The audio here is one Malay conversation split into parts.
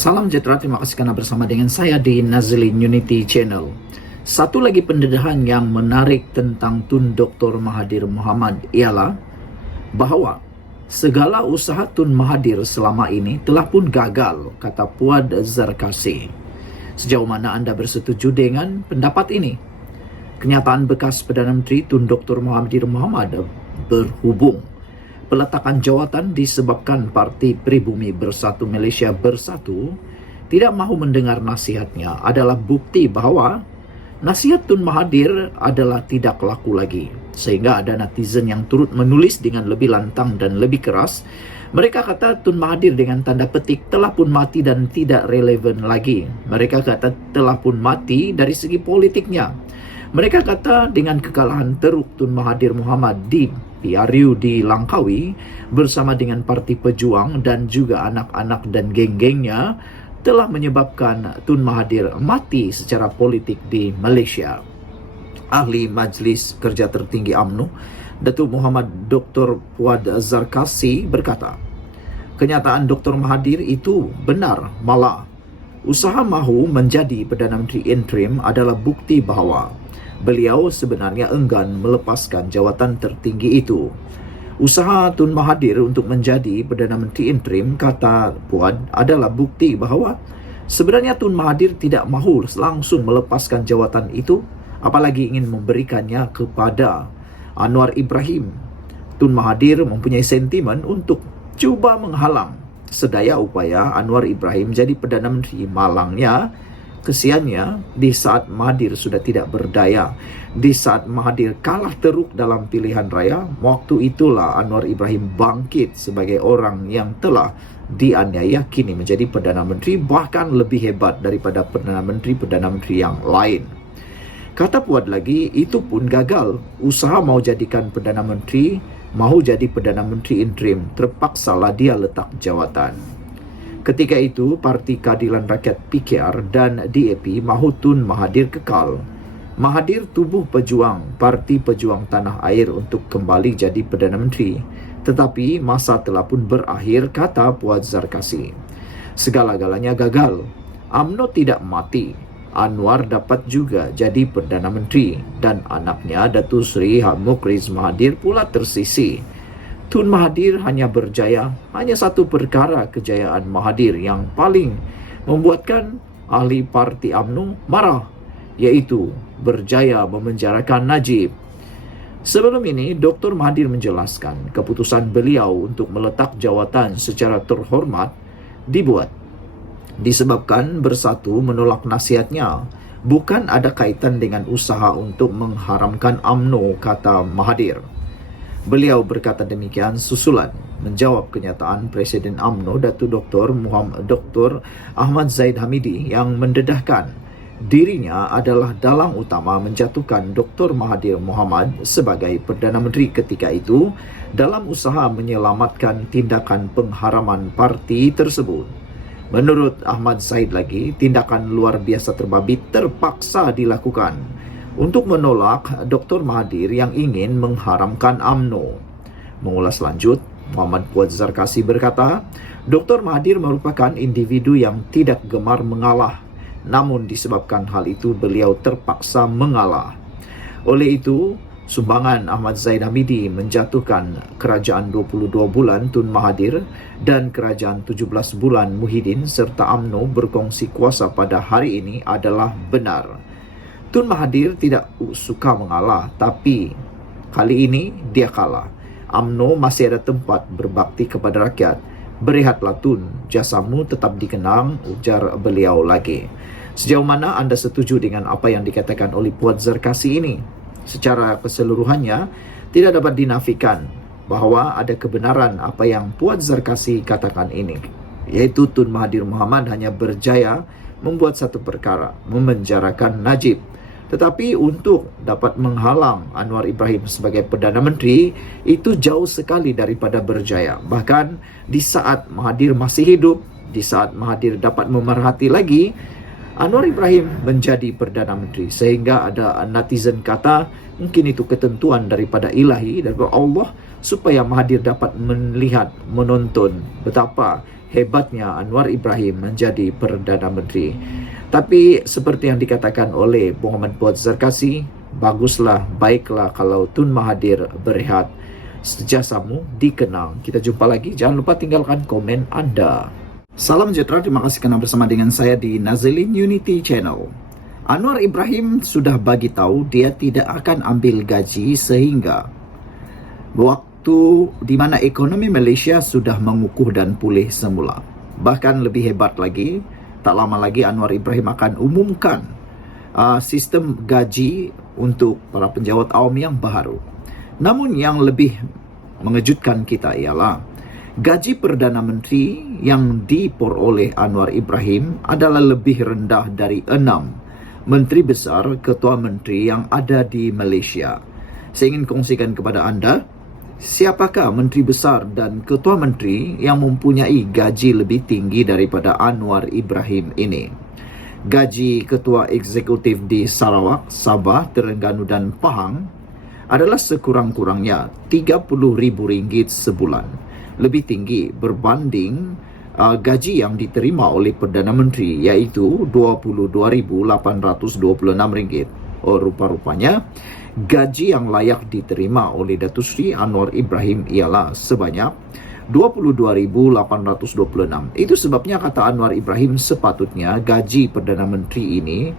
Salam sejahtera, terima kasih karena bersama dengan saya di Nazlin Unity Channel. Satu lagi pendedahan yang menarik tentang Tun Dr. Mahathir Mohamad ialah bahawa segala usaha Tun Mahathir selama ini telah pun gagal, kata Puad Zarkasi. Sejauh mana anda bersetuju dengan pendapat ini? Kenyataan bekas Perdana Menteri Tun Dr. Mahathir Mohamad berhubung peletakan jawatan disebabkan Parti Pribumi Bersatu Malaysia Bersatu tidak mahu mendengar nasihatnya adalah bukti bahawa nasihat Tun Mahathir adalah tidak laku lagi. Sehingga ada netizen yang turut menulis dengan lebih lantang dan lebih keras. Mereka kata Tun Mahathir dengan tanda petik telah pun mati dan tidak relevan lagi. Mereka kata telah pun mati dari segi politiknya. Mereka kata dengan kekalahan teruk Tun Mahathir Mohamad di PRU di Langkawi bersama dengan Parti Pejuang dan juga anak-anak dan geng-gengnya telah menyebabkan Tun Mahathir mati secara politik di Malaysia. Ahli Majlis Kerja Tertinggi UMNO, Datuk Muhammad Dr. Puad Zarkasi berkata, kenyataan Dr. Mahathir itu benar, malah usaha mahu menjadi Perdana Menteri interim adalah bukti bahawa beliau sebenarnya enggan melepaskan jawatan tertinggi itu. Usaha Tun Mahathir untuk menjadi Perdana Menteri interim, kata Puad, adalah bukti bahawa sebenarnya Tun Mahathir tidak mahu langsung melepaskan jawatan itu, apalagi ingin memberikannya kepada Anwar Ibrahim. Tun Mahathir mempunyai sentimen untuk cuba menghalang sedaya upaya Anwar Ibrahim jadi Perdana Menteri. Malangnya, kesiannya, di saat Mahathir sudah tidak berdaya, di saat Mahathir kalah teruk dalam pilihan raya, waktu itulah Anwar Ibrahim bangkit sebagai orang yang telah dianiaya kini menjadi Perdana Menteri, bahkan lebih hebat daripada Perdana Menteri yang lain. Kata Puad lagi, itu pun gagal. Usaha mau jadikan Perdana Menteri, mahu jadi Perdana Menteri interim, terpaksalah dia letak jawatan. Ketika itu, Parti Keadilan Rakyat PKR dan DAP mahu Tun Mahathir kekal. Mahathir tubuh pejuang Parti Pejuang Tanah Air untuk kembali jadi Perdana Menteri. Tetapi masa telah pun berakhir, kata Puad Zarkasi. Segala-galanya gagal. UMNO tidak mati. Anwar dapat juga jadi Perdana Menteri dan anaknya Datuk Seri Mukhriz Mahathir pula tersisih. Tun Mahathir hanya berjaya, hanya satu perkara kejayaan Mahathir yang paling membuatkan ahli Parti UMNO marah, iaitu berjaya memenjarakan Najib. Sebelum ini, Dr. Mahathir menjelaskan keputusan beliau untuk meletak jawatan secara terhormat dibuat disebabkan Bersatu menolak nasihatnya, bukan ada kaitan dengan usaha untuk mengharamkan UMNO, kata Mahathir. Beliau berkata demikian susulan menjawab kenyataan Presiden UMNO Datuk Dr. Ahmad Zahid Hamidi yang mendedahkan dirinya adalah dalang utama menjatuhkan Dr. Mahathir Mohamad sebagai Perdana Menteri ketika itu dalam usaha menyelamatkan tindakan pengharaman parti tersebut. Menurut Ahmad Zahid lagi, tindakan luar biasa terbabit terpaksa dilakukan untuk menolak Dr. Mahathir yang ingin mengharamkan UMNO. Mengulas lanjut, Muhammad Puad Zarkasi berkata, Dr. Mahathir merupakan individu yang tidak gemar mengalah, namun disebabkan hal itu beliau terpaksa mengalah. Oleh itu, sumbangan Ahmad Zahid Hamidi menjatuhkan kerajaan 22 bulan Tun Mahathir dan kerajaan 17 bulan Muhyiddin serta UMNO berkongsi kuasa pada hari ini adalah benar. Tun Mahathir tidak suka mengalah, tapi kali ini dia kalah. UMNO masih ada tempat berbakti kepada rakyat. Berehatlah Tun, jasamu tetap dikenang, ujar beliau lagi. Sejauh mana anda setuju dengan apa yang dikatakan oleh Puad Zarkasi ini? Secara keseluruhannya, tidak dapat dinafikan bahawa ada kebenaran apa yang Puad Zarkasi katakan ini, yaitu Tun Mahathir Mohamad hanya berjaya membuat satu perkara, memenjarakan Najib. Tetapi untuk dapat menghalang Anwar Ibrahim sebagai Perdana Menteri, itu jauh sekali daripada berjaya. Bahkan di saat Mahathir masih hidup, di saat Mahathir dapat memerhati lagi, Anwar Ibrahim menjadi Perdana Menteri. Sehingga ada netizen kata, mungkin itu ketentuan daripada ilahi, daripada Allah supaya Mahathir dapat melihat, menonton betapa hebatnya Anwar Ibrahim menjadi Perdana Menteri. Tapi seperti yang dikatakan oleh Bung Ahmad Puat Zarkasi, baguslah, baiklah kalau Tun Mahathir berehat. Jasamu dikenang. Kita jumpa lagi. Jangan lupa tinggalkan komen Anda. Salam sejahtera, terima kasih kerana bersama dengan saya di Nazilin Unity Channel. Anwar Ibrahim sudah bagi tahu dia tidak akan ambil gaji sehingga waktu di mana ekonomi Malaysia sudah mengukuh dan pulih semula. Bahkan lebih hebat lagi, tak lama lagi Anwar Ibrahim akan umumkan sistem gaji untuk para penjawat awam yang baru. Namun yang lebih mengejutkan kita ialah gaji Perdana Menteri yang diperoleh Anwar Ibrahim adalah lebih rendah dari 6 Menteri Besar, Ketua Menteri yang ada di Malaysia. Saya ingin kongsikan kepada anda, siapakah Menteri Besar dan Ketua Menteri yang mempunyai gaji lebih tinggi daripada Anwar Ibrahim ini? Gaji Ketua Eksekutif di Sarawak, Sabah, Terengganu dan Pahang adalah sekurang-kurangnya RM30,000 sebulan. Lebih tinggi berbanding gaji yang diterima oleh Perdana Menteri, iaitu RM22,826. Rupa-rupanya gaji yang layak diterima oleh Datuk Seri Anwar Ibrahim ialah sebanyak RM22,826. Itu sebabnya kata Anwar Ibrahim, sepatutnya gaji Perdana Menteri ini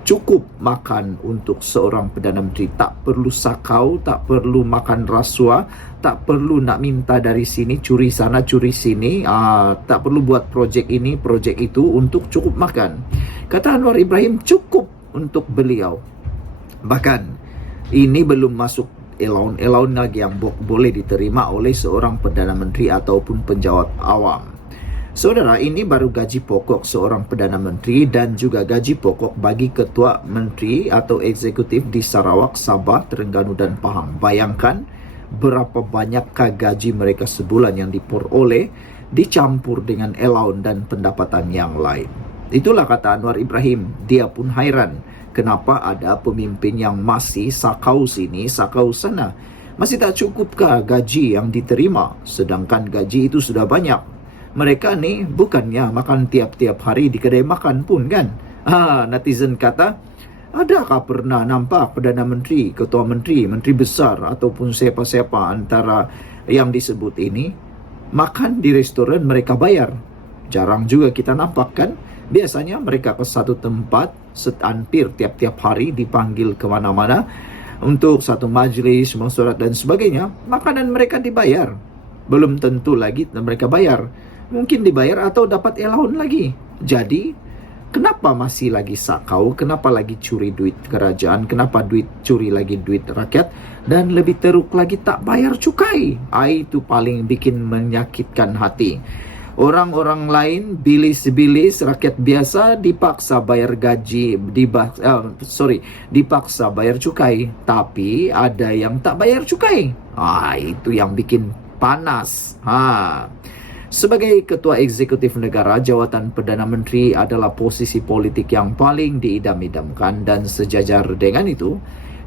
cukup makan untuk seorang Perdana Menteri. Tak perlu sakau, tak perlu makan rasuah, tak perlu nak minta dari sini, curi sana, curi sini, tak perlu buat projek ini, projek itu untuk cukup makan. Kata Anwar Ibrahim, cukup untuk beliau. Bahkan ini belum masuk allowance lagi yang boleh diterima oleh seorang Perdana Menteri ataupun penjawat awam. Saudara, ini baru gaji pokok seorang Perdana Menteri dan juga gaji pokok bagi Ketua Menteri atau Eksekutif di Sarawak, Sabah, Terengganu dan Pahang. Bayangkan berapa banyakkah gaji mereka sebulan yang diperoleh dicampur dengan allowance dan pendapatan yang lain. Itulah kata Anwar Ibrahim. Dia pun hairan kenapa ada pemimpin yang masih sakau sini, sakau sana. Masih tak cukupkah gaji yang diterima, sedangkan gaji itu sudah banyak. Mereka ni bukannya makan tiap-tiap hari di kedai makan pun kan? Netizen kata, adakah pernah nampak Perdana Menteri, Ketua Menteri, Menteri Besar ataupun siapa-siapa antara yang disebut ini makan di restoran mereka bayar? Jarang juga kita nampak kan? Biasanya mereka ke satu tempat hampir tiap-tiap hari dipanggil ke mana-mana untuk satu majlis, mesyuarat dan sebagainya. Makanan mereka dibayar. Belum tentu lagi mereka bayar. Mungkin dibayar atau dapat allowance lagi. Jadi, kenapa masih lagi sakau? Kenapa lagi curi duit kerajaan? Kenapa curi lagi duit rakyat? Dan lebih teruk lagi tak bayar cukai. Itu paling bikin menyakitkan hati. Orang-orang lain, bilis-bilis, rakyat biasa dipaksa bayar gaji, dipaksa bayar cukai. Tapi ada yang tak bayar cukai. Itu yang bikin panas. Sebagai Ketua Eksekutif Negara, jawatan Perdana Menteri adalah posisi politik yang paling diidam-idamkan dan sejajar dengan itu,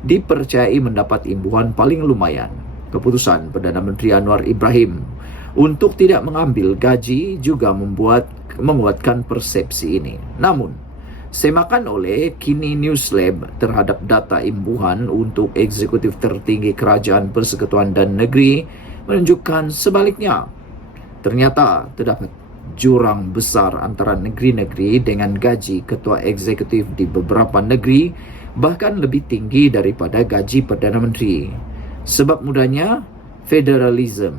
dipercayai mendapat imbuhan paling lumayan. Keputusan Perdana Menteri Anwar Ibrahim untuk tidak mengambil gaji juga menguatkan persepsi ini. Namun, semakan oleh Kini News Lab terhadap data imbuhan untuk eksekutif tertinggi Kerajaan Persekutuan dan Negeri menunjukkan sebaliknya. Ternyata terdapat jurang besar antara negeri-negeri dengan gaji ketua eksekutif di beberapa negeri bahkan lebih tinggi daripada gaji Perdana Menteri. Sebab mudahnya, federalism.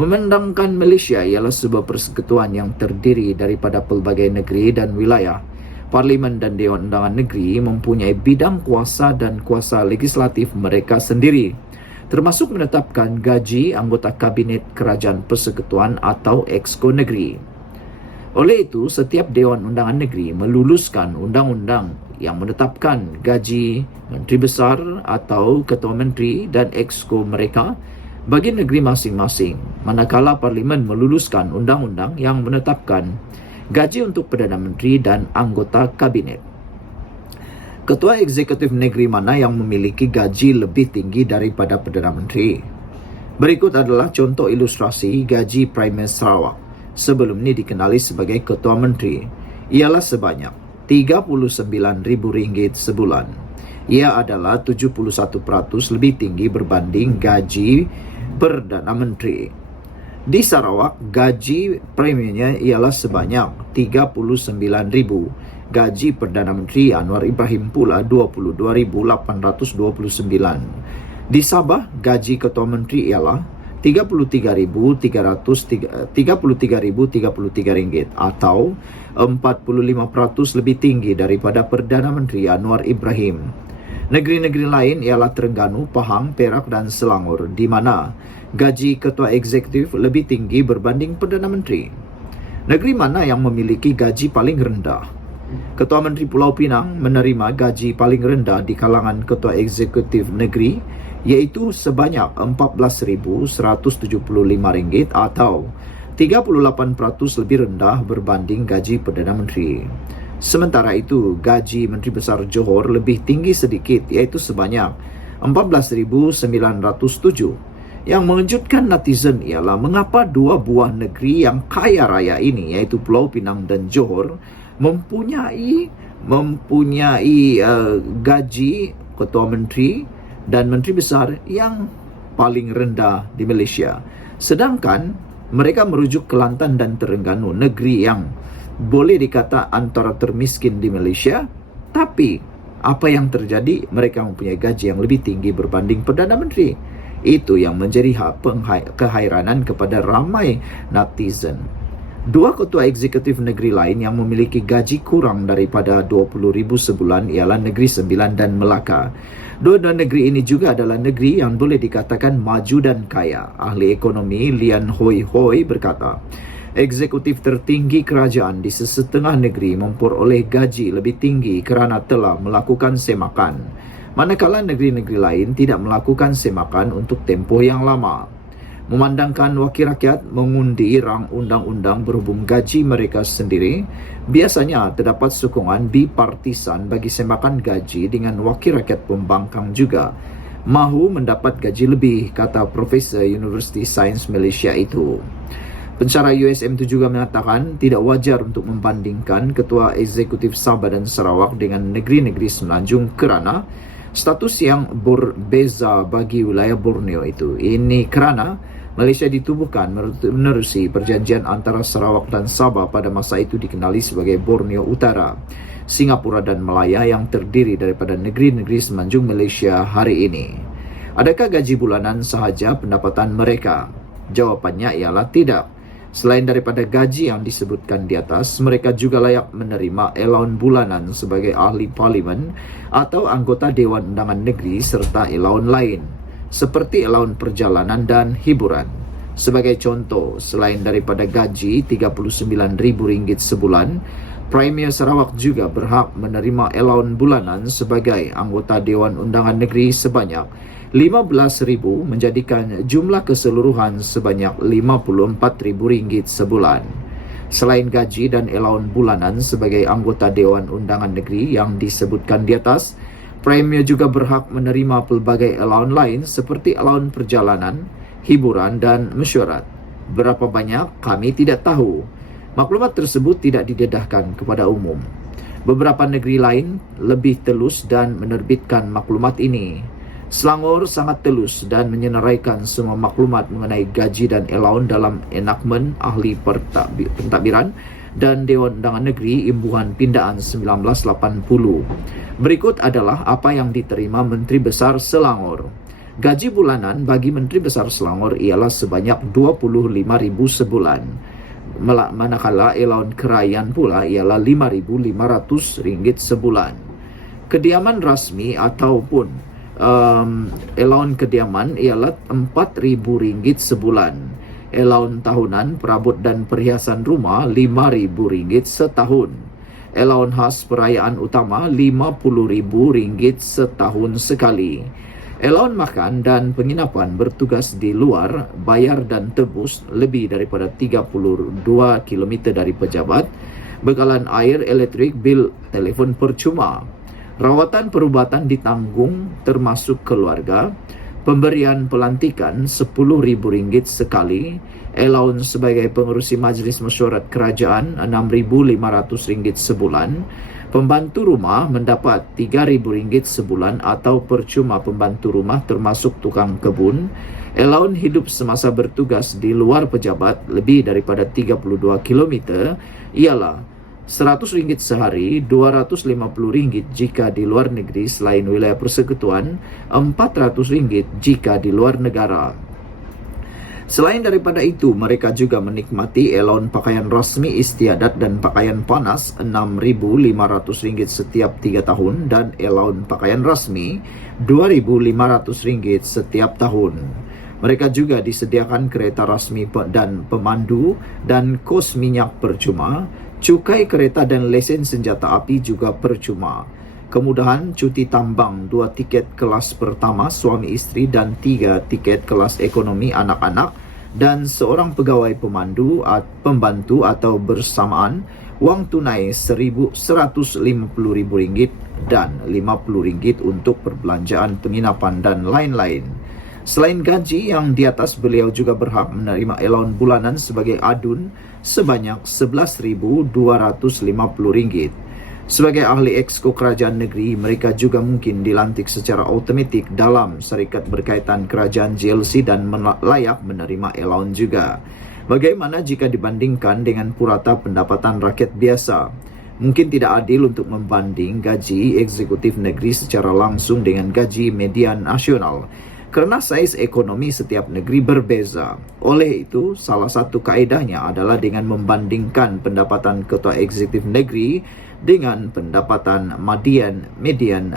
Memandangkan Malaysia ialah sebuah persekutuan yang terdiri daripada pelbagai negeri dan wilayah. Parlimen dan Dewan Undangan Negeri mempunyai bidang kuasa dan kuasa legislatif mereka sendiri, termasuk menetapkan gaji anggota Kabinet Kerajaan Persekutuan atau Exco Negeri. Oleh itu, setiap Dewan Undangan Negeri meluluskan undang-undang yang menetapkan gaji Menteri Besar atau Ketua Menteri dan Exco mereka bagi negeri masing-masing, manakala Parlimen meluluskan undang-undang yang menetapkan gaji untuk Perdana Menteri dan anggota Kabinet. Ketua Eksekutif Negeri mana yang memiliki gaji lebih tinggi daripada Perdana Menteri? Berikut adalah contoh ilustrasi gaji Premier Sarawak sebelum ini dikenali sebagai Ketua Menteri. Ialah sebanyak RM39,000 sebulan. Ia adalah 71% lebih tinggi berbanding gaji Perdana Menteri. Di Sarawak, gaji premiernya ialah sebanyak RM39,000. Gaji Perdana Menteri Anwar Ibrahim pula RM22,829. Di Sabah, gaji Ketua Menteri ialah RM33,033 atau 45% lebih tinggi daripada Perdana Menteri Anwar Ibrahim. Negeri-negeri lain ialah Terengganu, Pahang, Perak dan Selangor, di mana gaji Ketua Eksekutif lebih tinggi berbanding Perdana Menteri. Negeri mana yang memiliki gaji paling rendah? Ketua Menteri Pulau Pinang menerima gaji paling rendah di kalangan Ketua Eksekutif Negeri, iaitu sebanyak RM14,175 atau 38% lebih rendah berbanding gaji Perdana Menteri. Sementara itu, gaji Menteri Besar Johor lebih tinggi sedikit, iaitu sebanyak RM14,907. Yang mengejutkan netizen ialah mengapa dua buah negeri yang kaya raya ini, iaitu Pulau Pinang dan Johor, mempunyai gaji Ketua Menteri dan Menteri Besar yang paling rendah di Malaysia. Sedangkan mereka merujuk Kelantan dan Terengganu, negeri yang boleh dikata antara termiskin di Malaysia, tapi apa yang terjadi? Mereka mempunyai gaji yang lebih tinggi berbanding Perdana Menteri. Itu yang menjadi keheranan kepada ramai netizen. Dua ketua eksekutif negeri lain yang memiliki gaji kurang daripada RM20,000 sebulan ialah Negeri Sembilan dan Melaka. Dua-dua negeri ini juga adalah negeri yang boleh dikatakan maju dan kaya. Ahli ekonomi Lian Hoi Hoi berkata, eksekutif tertinggi kerajaan di sesetengah negeri memperoleh gaji lebih tinggi kerana telah melakukan semakan, manakala negeri-negeri lain tidak melakukan semakan untuk tempoh yang lama. Memandangkan wakil rakyat mengundi rang undang-undang berhubung gaji mereka sendiri, biasanya terdapat sokongan bipartisan bagi semakan gaji dengan wakil rakyat pembangkang juga mahu mendapat gaji lebih, kata Profesor Universiti Sains Malaysia itu. Pensyarah USM itu juga mengatakan tidak wajar untuk membandingkan Ketua Eksekutif Sabah dan Sarawak dengan negeri-negeri Semenanjung kerana status yang berbeza bagi wilayah Borneo itu. Ini kerana Malaysia ditubuhkan menerusi perjanjian antara Sarawak dan Sabah pada masa itu dikenali sebagai Borneo Utara, Singapura dan Malaya yang terdiri daripada negeri-negeri Semenanjung Malaysia hari ini. Adakah gaji bulanan sahaja pendapatan mereka? Jawapannya ialah tidak. Selain daripada gaji yang disebutkan di atas, mereka juga layak menerima allowance bulanan sebagai ahli parlimen atau anggota Dewan Undangan Negeri serta allowance lain, seperti allowance perjalanan dan hiburan. Sebagai contoh, selain daripada gaji RM39,000 sebulan, Premier Sarawak juga berhak menerima allowance bulanan sebagai anggota Dewan Undangan Negeri sebanyak RM15,000, menjadikan jumlah keseluruhan sebanyak RM54,000 sebulan. Selain gaji dan allowance bulanan sebagai anggota Dewan Undangan Negeri yang disebutkan di atas, Premier juga berhak menerima pelbagai allowance lain seperti allowance perjalanan, hiburan dan mesyuarat. Berapa banyak kami tidak tahu. Maklumat tersebut tidak didedahkan kepada umum. Beberapa negeri lain lebih telus dan menerbitkan maklumat ini. Selangor sangat telus dan menyenaraikan semua maklumat mengenai gaji dan allowance dalam enakmen ahli pentadbiran dan Dewan Undangan Negeri Imbuhan Pindaan 1980. Berikut adalah apa yang diterima Menteri Besar Selangor. Gaji bulanan bagi Menteri Besar Selangor ialah sebanyak RM25,000 sebulan. Manakala allowance kerajaan pula ialah RM5,500 sebulan. Kediaman rasmi ataupun allowance kediaman ialah RM4,000 sebulan. Allowance tahunan perabot dan perhiasan rumah RM5,000 setahun. Allowance khas perayaan utama RM50,000 setahun sekali. Allowance makan dan penginapan bertugas di luar bayar dan tebus lebih daripada 32 km dari pejabat. Bekalan air, elektrik, bil telefon percuma. Rawatan perubatan ditanggung termasuk keluarga. Pemberian pelantikan RM10.000 sekali. Allowance sebagai pengerusi Majlis Mesyuarat Kerajaan RM6.500 sebulan. Pembantu rumah mendapat RM3.000 sebulan atau percuma pembantu rumah termasuk tukang kebun. Allowance hidup semasa bertugas di luar pejabat lebih daripada 32 km ialah RM100 sehari, RM250 jika di luar negeri selain wilayah persekutuan, RM400 jika di luar negara. Selain daripada itu, mereka juga menikmati allowance pakaian rasmi istiadat dan pakaian panas RM6.500 setiap 3 tahun dan allowance pakaian rasmi RM2.500 setiap tahun. Mereka juga disediakan kereta rasmi dan pemandu dan kos minyak percuma. Cukai kereta dan lesen senjata api juga percuma. Kemudahan cuti tambang 2 tiket kelas pertama suami isteri dan 3 tiket kelas ekonomi anak-anak dan seorang pegawai pembantu atau bersamaan wang tunai RM150.000 dan RM50 untuk perbelanjaan penginapan dan lain-lain. Selain gaji yang di atas, beliau juga berhak menerima allowance bulanan sebagai adun sebanyak RM11.250. Sebagai ahli exco kerajaan negeri, mereka juga mungkin dilantik secara automatik dalam syarikat berkaitan kerajaan GLC dan layak menerima allowance juga. Bagaimana jika dibandingkan dengan purata pendapatan rakyat biasa? Mungkin tidak adil untuk membanding gaji eksekutif negeri secara langsung dengan gaji median nasional, kerana saiz ekonomi setiap negeri berbeza. Oleh itu, salah satu kaedahnya adalah dengan membandingkan pendapatan ketua eksekutif negeri dengan pendapatan median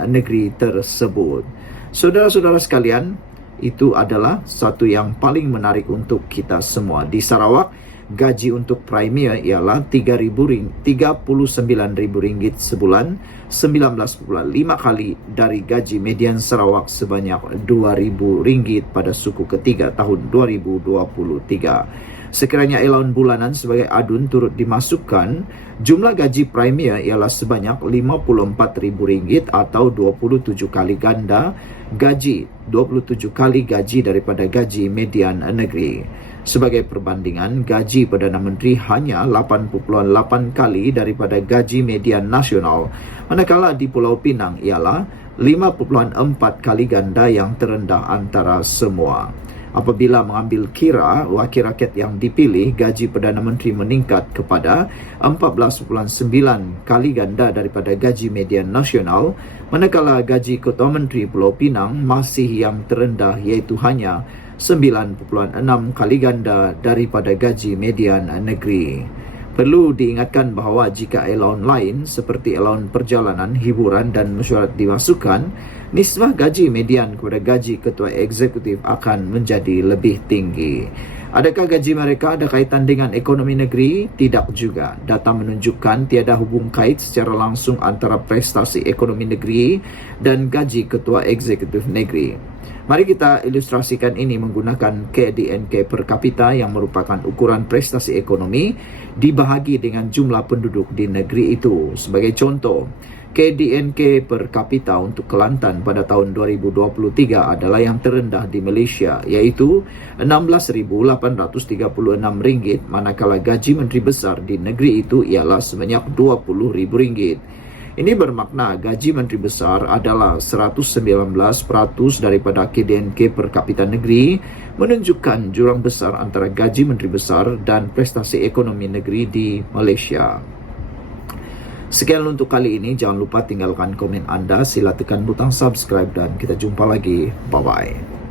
negeri tersebut. Saudara-saudara sekalian, itu adalah satu yang paling menarik untuk kita semua. Di Sarawak, gaji untuk premier ialah RM39.000 sebulan, 19.5 kali dari gaji median Sarawak sebanyak RM2.000 pada suku ketiga tahun 2023. Sekiranya allowance bulanan sebagai adun turut dimasukkan, jumlah gaji premier ialah sebanyak RM54.000 atau 27 kali ganda gaji, 27 kali gaji daripada gaji median negeri. Sebagai perbandingan, gaji Perdana Menteri hanya 8.8 kali daripada gaji median nasional, manakala di Pulau Pinang ialah 5.4 kali ganda yang terendah antara semua. Apabila mengambil kira wakil rakyat yang dipilih, gaji Perdana Menteri meningkat kepada 14.9 kali ganda daripada gaji median nasional, manakala gaji Ketua Menteri Pulau Pinang masih yang terendah iaitu hanya 9.6 kali ganda daripada gaji median negeri. Perlu diingatkan bahawa jika allowance lain seperti allowance perjalanan, hiburan dan mesyuarat dimasukkan, nisbah gaji median kepada gaji ketua eksekutif akan menjadi lebih tinggi. Adakah gaji mereka ada kaitan dengan ekonomi negeri? Tidak juga. Data menunjukkan tiada hubung kait secara langsung antara prestasi ekonomi negeri dan gaji ketua eksekutif negeri. Mari kita ilustrasikan ini menggunakan KDNK per kapita yang merupakan ukuran prestasi ekonomi dibahagi dengan jumlah penduduk di negeri itu. Sebagai contoh, KDNK per kapita untuk Kelantan pada tahun 2023 adalah yang terendah di Malaysia, iaitu RM16.836, manakala gaji menteri besar di negeri itu ialah sebanyak RM20.000. Ini bermakna gaji menteri besar adalah 119% daripada KDNK per kapita negeri, menunjukkan jurang besar antara gaji menteri besar dan prestasi ekonomi negeri di Malaysia. Sekian untuk kali ini, jangan lupa tinggalkan komen anda, sila tekan butang subscribe dan kita jumpa lagi. Bye-bye.